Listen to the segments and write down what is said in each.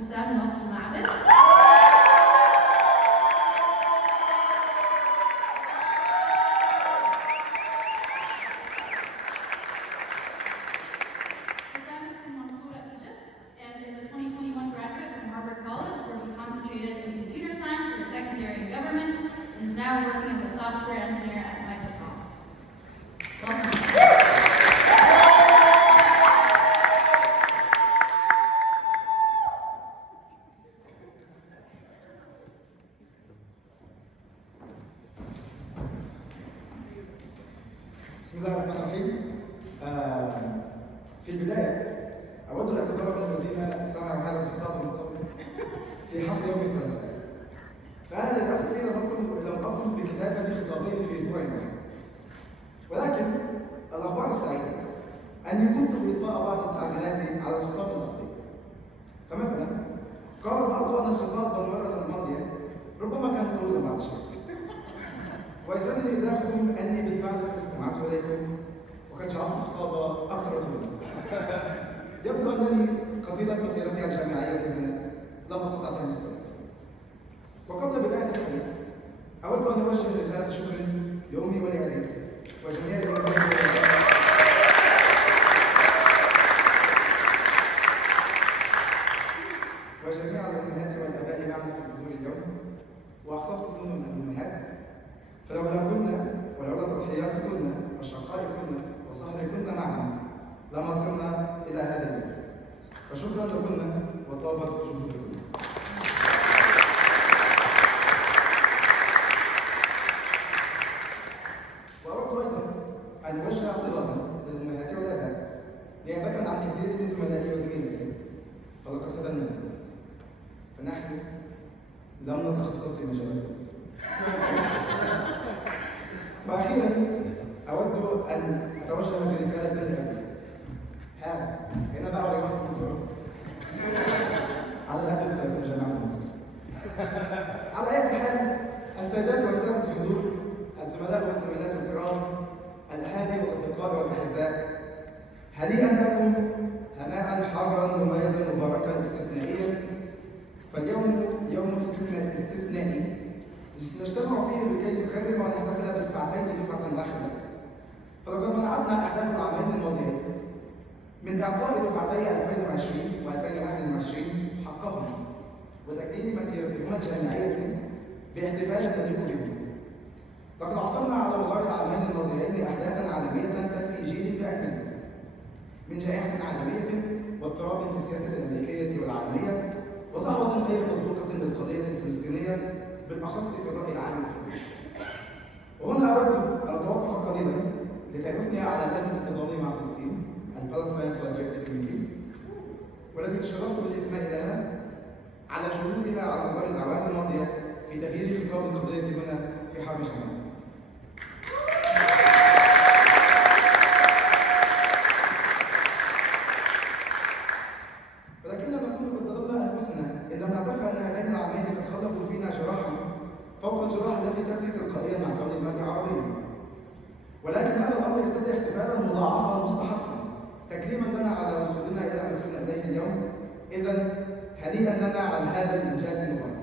حسام نصر معبد. Hussam is from Mansoura, Egypt, and is a 2021 graduate from Harvard College, where he concentrated in computer science with a secondary in government, and is now working as a software engineer at Microsoft. Welcome. بسم الله الرحمن الرحيم. في البداية أود الاعتذار من الذين سمعوا هذا الخطاب من قبل في حفل يوم الثلاثاء. فأنا للأسف لم أقم بكتابة خطابين في أسبوع واحد. ولكن الأخبار السعيدة أني قمت بإضفاء بعض التعديلات على الخطاب الأصلي. فمثلا قال البعض أن الخطاب بالمرة الماضية ربما كان طويلا بعض الشيء. ويسعدني إيضاحكم أني بالفعل قد استمعت إليكم وقد شعرت الخطابة أكثر طولا. يبدو أنني قضية مسيرتي الجامعية هنا لم أستطع فهم السؤال. وقبل بداية الحديث أود أن أوجه رسالة شكر لأمي ولأبي وجميع الأمهات والآباء معنا في حضور اليوم، وأختص منهم الأمهات، ولولا تضحياتكن وشقائكن وسهركن معنا لما صرنا إلى هذا اليوم. فشكرا لكن وطابت جهودكن. وأود أيضا أن أوجه اعتذارا للأمهات والآباء نيابة عن كثير من زملائي وزميلاتي، فلقد خذلنا، فنحن لم نتخصص في مجالاتنا. وأخيرا أود أن أتوجه برسالة لأبي. هنا بقى وليمات المنصورة على الهاتف سيد جامعة المنصورة. على أي حال، السيدات والسادة الحضور، الزملاء والزميلات الكرام، الأهالي والأصدقاء والأحباء، هنيئا لكم هناء حارا مميزا مباركا استثنائيا. فاليوم يوم استثنائي نجتمع فيه لكي نكرم ونحتفل بدفعتين دفعة واحدة. فلقد منعتنا أحداث العامين الماضيين من إعطاء دفعتي 2020 و2021 حقهم وتجديد مسيرتهما الجامعية باحتفال نليق به. لقد عاصرنا على مدار العامين الماضيين أحداثا عالمية تكفي جيل بأكمله، من جائحة عالمية واضطراب في السياسة الأمريكية والعالمية وصعوة غير مسبوقة للقضية الفلسطينية بالأخص في الرأي العام الحكومي. وهنا أود أن أتوقف قليلا لكي أثني على لجنة التضامن مع فلسطين البالستاين سوليداريتي كوميتي، والتي تشرفت بالانتماء إليها على جهودها على مدار الأعوام الماضية في تغيير خطاب القضية هنا في حرب جمال. ولكننا نكون قد ظلمنا أنفسنا إن لم نعترف أن هذين العامين قد خلقوا فينا جراحا فوق الجراح التي تأتي تلقائيا مع كون المرء عربيا. ولكن هذا الأمر يستدعي احتفالا مضاعفا مستحقا تكريما لنا على وصولنا إلى ما صرنا إليه اليوم. إذا هنيئا لنا على هذا الإنجاز المبارك.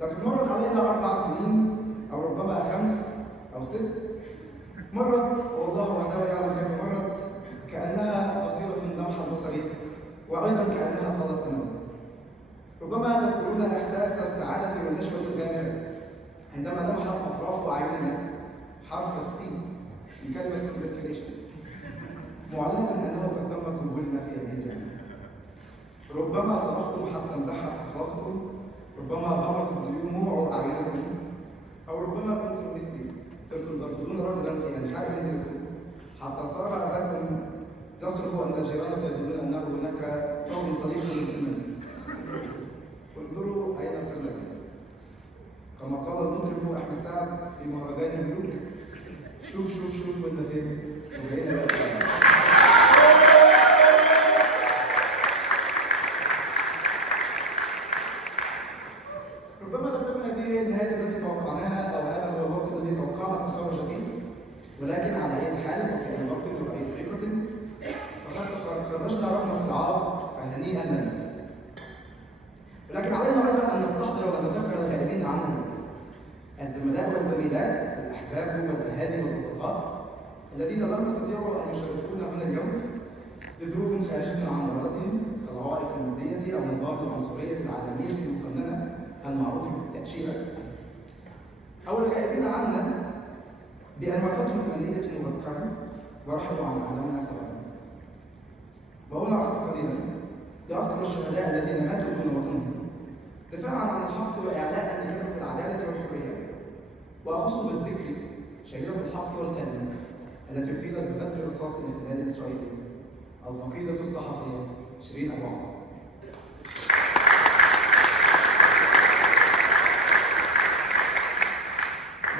لقد مرت علينا 4 سنين أو ربما 5 أو 6. مرت والله وحده يعلم كيف مرت، كأنها قصيرة لمح البصر، وأيضا كأنها طالت أمامنا. ربما تذكرون إحساس السعادة والنشوة الغامرة عندما لمحت أطراف أعيننا حرف السين في كلمة congratulations، معلنة أنه قد تم قبولنا في هذه الجامعة. ربما صرختم حتى اندحت أصواتكم، ربما غمرت الدموع أعينكم، أو ربما كنتم مثلي صرتم تركضون ركضا في أنحاء منزلكم حتى صار أباكم يصرخ أن الجيران سيقولون أنه هناك قوم طليق في المنزل. انظروا أين صرنا الآن. كما قال المطرب أحمد سعد في مهرجان الملوك: شوف شوف شوف كنا فين وبقينا بقى. ربما لم تكن هذه النهاية التي توقعناها أو هذا هو الوقت الذي توقعنا التخرج فيه، ولكن على أي حال وفي أي وقت وبأي طريقة فقد خرجنا رغم الصعاب، فهنيئا لنا. ولكن علينا أيضا أن نستحضر ونتذكر الغائبين عنا، الزملاء والزميلات، الأحباب والأهالي والأصدقاء الذين لم يستطيعوا أن يشرفونا هنا اليوم لظروف خارجة عن إرادتهم كالعوائق المادية أو نظام العنصرية العالمية المقننة المعروف بالتأشيرة، أو الغائبين عنا بأن وفاتهم المنية مبكرا ورحلوا عن أعلامنا سواء. وهنا أقف قليلا لأذكر الشهداء الذين ماتوا دون وطنهم دفاعا عن الحق وإعلاء لكلمة العدالة والحرية، وأخص بالذكر شهيرة الحق والكلمة التي اغتيلت بغدر رصاص الاحتلال الإسرائيلي، الفقيدة الصحفية شيرين أبو عمر.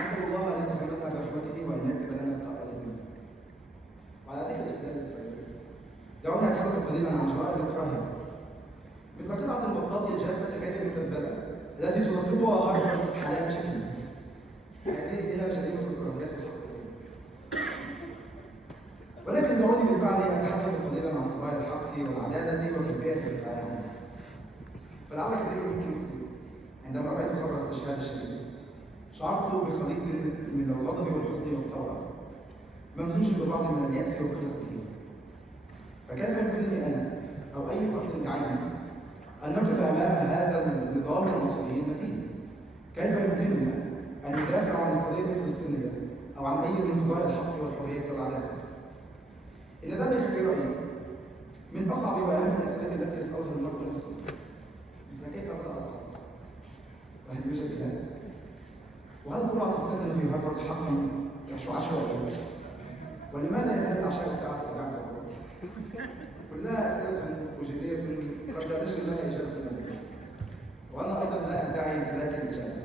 نسأل الله أن يتغمدها برحمته وأن يكتب لنا الثأر منه. وعلى ذكر الاحتلال الإسرائيلي، دعونا نتحدث قليلا عن جرائم الكراهية مثل قطعة البطاطا الجافة غير المتبلة التي ترتبها هارفارد حالات شكل. هذه هي جريمة الكراهية الحقيقية. ولكن دعوني بالفعل أتحدث قليلا عن قضايا الحق والعدالة وكيفية الدفاع عنها. فلعل كثير منكم مثلي عندما رأيت خبر استشهاد الشهيد شعرت بخليط من الغضب والحزن والثورة ممزوج ببعض من اليأس والقلق. فكيف يمكنني أنا أو أي فرد بعينه أن نقف أمام هذا النظام العنصري المتين؟ كيف يمكننا أن ندافع عن القضية الفلسطينية أو عن أي من قضايا الحق والحرية والعدالة؟ إن ذلك في رأيي من أصعب وأهم الأسئلة التي يسألها المرء نفسه، مثل كيف أبدأ الخط؟ وهل يوجد إله؟ وهل قرعة السكن في هارفارد حقا عشوائية؟ ولماذا ينتهي العشاء الساعة 7؟ كلها أسئلة وجودية قد لا نجد لها إجابة نهائية، وأنا أيضا لا أدعي امتلاك الإجابة،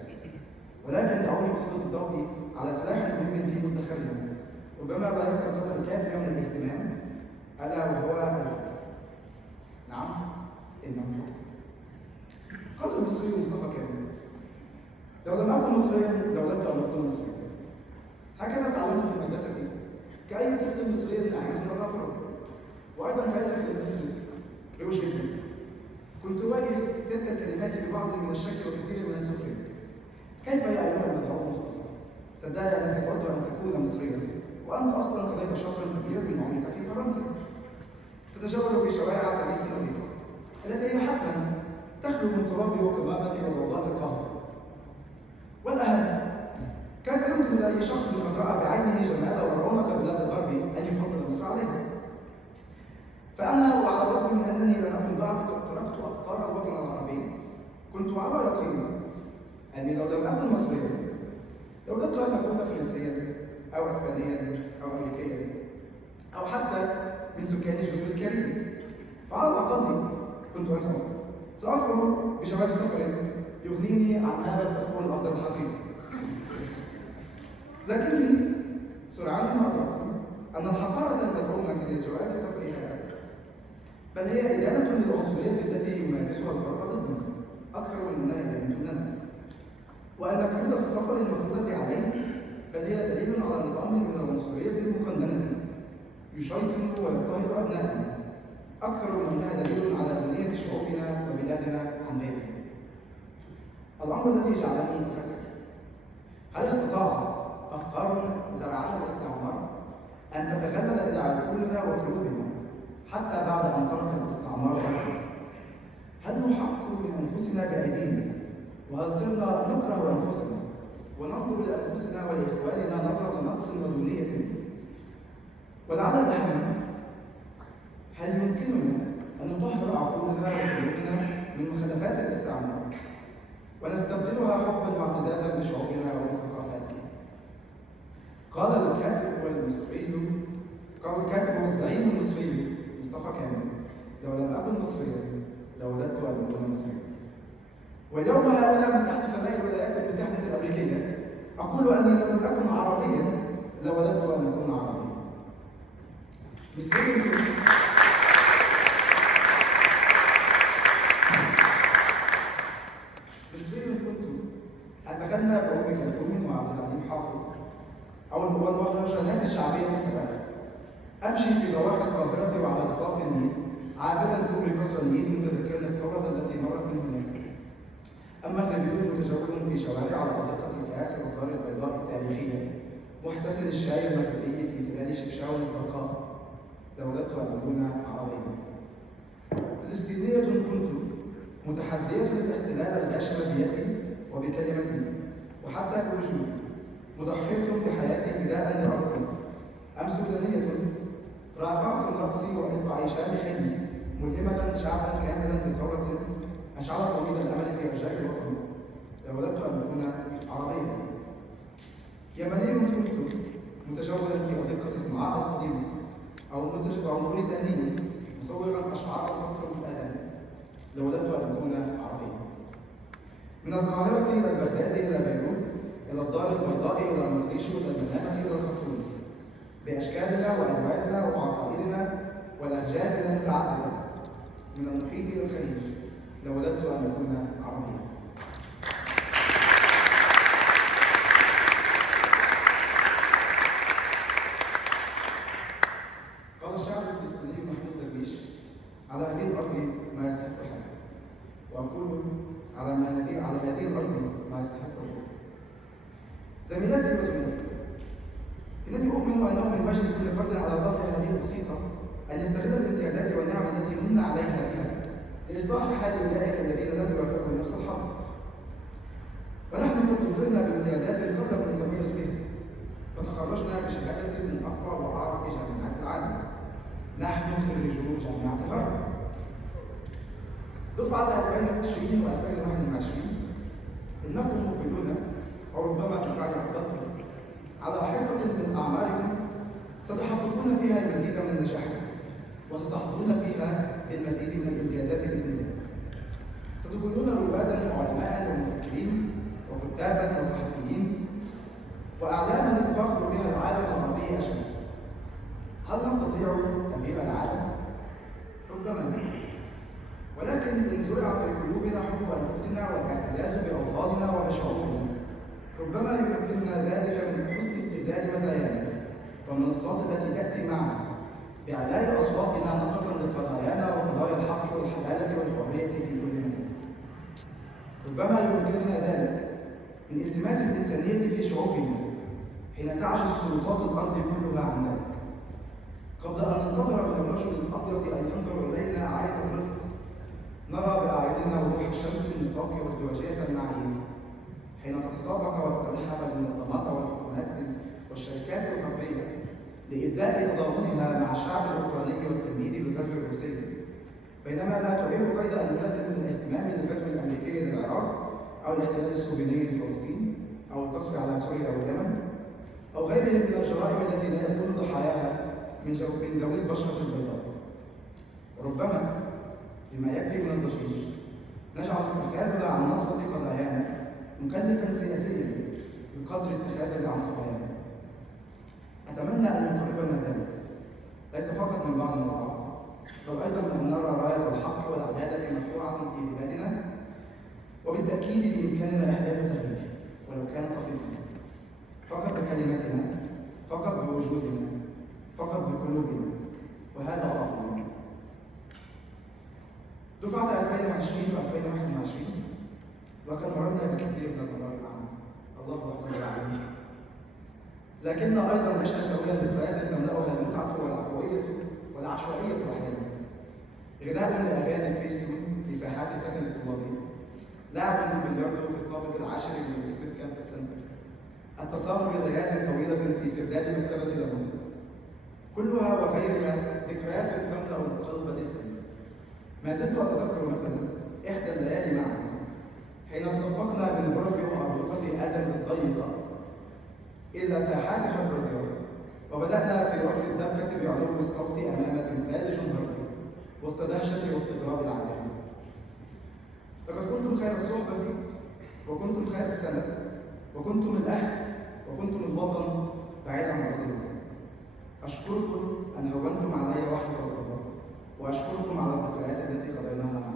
ولكن دعوني أسلط الضوء على سلاح مهم في مدخلنا ربما لا يمكن القدر الكافي من الاهتمام، ألا وهو نعم إنه قال المصري مصطفى كامل: لو لم أكن مصريا لولدت أن أكون مصريا. هكذا تعلمت في المدرسة كأي طفل مصري ناعم الرفض، وأيضا كأي طفل مصري روش جدا كنت أواجه تلك الكلمات ببعض من الشك وكثير من السخرية. كيف يا أيها المدعو مصطفى تدعي أنك تود أن تكون مصريا وأنت أصلا قضيت شطرا كبيرا من عمرك في فرنسا، تتجول في شوارع باريس النظيفة التي هي حتما تخلو من تراب وقمامة وضوضاء القاهرة. والأهم، كيف يمكن لأي شخص قد رأى بعينه جمال ورونق بلاد الغرب أن يفضل مصر عليها؟ فأنا وعلى الرغم من أنني لم أكن بعد قد تركت أقطار الوطن العربي، كنت على يقين أني لو لم أكن مصريا لوددت أن أكون فرنسيا أو إسبانيا أو أمريكيا أو حتى من سكان جزر الكاريبي. فعلى الأقل كنت أزعم سأظفر بجواز سفر يغنيني عن هذا الباسبور الأخضر الحقيقي. لكني سرعان ما أدركت أن الحقارة المزعومة لجواز السفر هذا بل هي إدانة للعنصرية التي يمارسها الغرب ضدنا أكثر من أنها إدانة لنا، وأن قيود السفر المفروضة عليه بل هي دليل على نظام من العنصرية المقننة يشيطن ويضطهد أبنائنا أكثر من أنها دليل على بنية شعوبنا وبلادنا عن غيرها. الأمر الذي جعلني أفكر: هل استطاعت أفكار زرعها الاستعمار أن تتغلل إلى عقولنا وقلوبنا حتى بعد أن ترك الاستعمار أرضنا؟ هل نحقق من أنفسنا بأيدينا؟ وهل صرنا نكره أنفسنا وننظر لأنفسنا ولإخواننا نظرة نقص ودونية؟ ولعل الأهم، هل يمكننا أن نطهر عقولنا وقلوبنا من مخلفات الاستعمار ونستبدلها حبا واعتزازا بشعوبنا وبثقافتنا؟ قال الكاتب والزعيم المصري مصطفى كامل: لو لم أكن مصريا لوددت أن أكون مصريا. واليوم هؤلاء من تحت سماء الولايات المتحدة الأمريكية أقول أني لو لم أكن عربيا لوددت أن أكون عربيا. مصري كنت أتغنى بأم كلثوم وعبد الحليم حافظ أو المهرجانات الشعبية السبعية، أمشي في ضواحي القاهرة وعلى ضفاف النيل عابرا كوبري قصر النيل متذكرا الثورة التي مرت من هناك، أما الغربيون متجول في شوارع الأزقة الكأس والدار البيضاء التاريخية محتسن الشاي المغربي في تلال شفشاون الزرقاء لوددت أن أكون عربيا. فلسطينية كنت متحدية الاحتلال الغاشم بيدي وبكلمتي وحتى بوجودي، مضحية بحياتي فداء لأرضي. أم سودانية رافعت رأسي وإصبعي شامخين ملهمة شعبا كاملا بثورة أشعلت ضمير الأمل في أرجاء الوطن لوددت أن أكون عربيا. يمني كنت متجولا في أزقة صنعاء القديمة أو موريتاني مصورا أشعارا تطرب الآذان لوددت أن أكون عربيا. من القاهرة إلى بغداد إلى بيروت إلى الدار البيضاء إلى مقديشو إلى المنامة إلى الخرطوم بأشكالنا وألواننا وعقائدنا ولهجاتنا المتعددة من المحيط إلى الخليج لوددت أن أكون عربيا. قال الشاعر الفلسطيني محمود درويش: على هذه الأرض ما يستحق الحياة، وأقول على هذه الأرض ما يستحق الحب. زميلاتي وزملائي، إنني أؤمن أنه من واجب كل فرد على ظهر هذه البسيطة أن يستغل الامتيازات والنعم التي من عليها بها لإصلاح حال أولئك الذين لم يوافقوا نفس الحظ. ونحن قد ظفرنا بامتيازات قبل أن نتميز بها، وتخرجنا بشهادة من أقوى وأعرق جامعات العالم. نحن خريجو جامعة هارفارد. دفعة 2020 و2021 إنكم مقبلون وربما بفعل أقداركم على حقبة من أعماركم ستحققون فيها المزيد من النجاحات وستحظون فيها بالمزيد من الامتيازات بإذن الله. ستكونون روادا وعلماء ومفكرين وكتابا وصحفيين وأعلاما الفخر بها العالم العربي أجمع. هل نستطيع تغيير العالم؟ ربما، ولكن إن زرع في قلوبنا حب أنفسنا والاعتزاز بأوطاننا وبشعوبنا ربما يمكننا ذلك من حسن استبدال مزايانا ومن الصوت التي تأتي معنا بإعلاء أصواتنا نصرة لقضايانا وقضايا الحق والعدالة والحرية في كل مكان. ربما يمكننا ذلك من التماس الإنسانية في شعوبنا حين تعجز سلطات الأرض كلها عن ذلك، قبل أن ننتظر من الرجل الأبيض أن ينظر إلينا عين الرفق نرى بأعيننا وضوح الشمس من فوق وازدواجية المعايير حين تتسابق وتتلحف المنظمات والحكومات والشركات الغربية لإبداء تضامنها مع الشعب الأوكراني والتمهيد للغزو الروسي، بينما لا تعير قيد أنملة من الاهتمام للغزو الأمريكي للعراق أو الاحتلال الصهيوني لفلسطين أو القصف على سوريا واليمن أو غيرهم من الجرائم التي لا يكون ضحاياها من ذوي البشرة البيضاء. ربما بما يكفي من الضجيج نجعل التكاتل عن نصرة قضايانا مكلفا سياسيا بقدر التخاذل عن قضايانا. أتمنى أن يقربنا ذلك ليس فقط من بعض البعض، بل أيضا أن نرى راية الحق والعدالة مرفوعة في بلادنا، وبالتأكيد بإمكاننا إحداث تغيير ولو كان طفيفا، فقط بكلماتنا، فقط بوجودنا، فقط بقلوبنا، وهذا أضعفنا. دفعة 2020 و2021 لقد مررنا بكثير من المرات معا، الله أكبر العالمين، لكن أيضا عشنا سويا ذكريات تملأها المتعة والعفوية والعشوائية أحيانا. غناء لأغاني سبيس تون في ساحات السكن الطلابي، لعب بالبلياردو في الطابق العاشر من السبيت كامبس سنتر، التسامر لليالي طويلة في سرداب مكتبة لابونت، كلها وغيرها ذكريات تملأ القلب دفئا. ما زلت أتذكر مثلا إحدى الليالي معا حين تدفقنا من غرف وأروقة آدمز الضيقة إلى ساحات هارفارد، وبدأنا في رقص الدبكة بعلو الصوت أمام تمثال جون هارفارد وسط دهشة واستغراب العالم. لقد كنتم خير الصحبة وكنتم خير السند وكنتم الأهل وكنتم الوطن بعيدا عن أرض الوطن. أشكركم أن هونتم علي وحدة الرضا، وأشكركم على الذكريات التي قضيناها معا.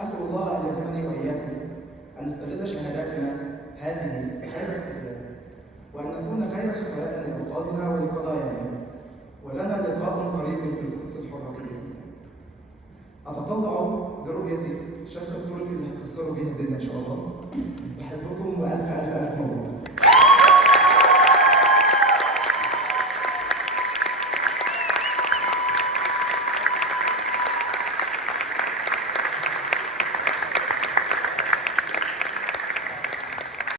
أسأل الله أن يلهمني وإياكم أن نستغل شهاداتنا هذه بخير استغلال، وأن نكون خير سفراء لأوطاننا ولقضايانا، ولنا لقاء قريب في القدس الحرة. أتطلع دي رؤيتي، شايف الطرق اللي هتكسروا بيها الدنيا ان شاء الله. بحبكم والف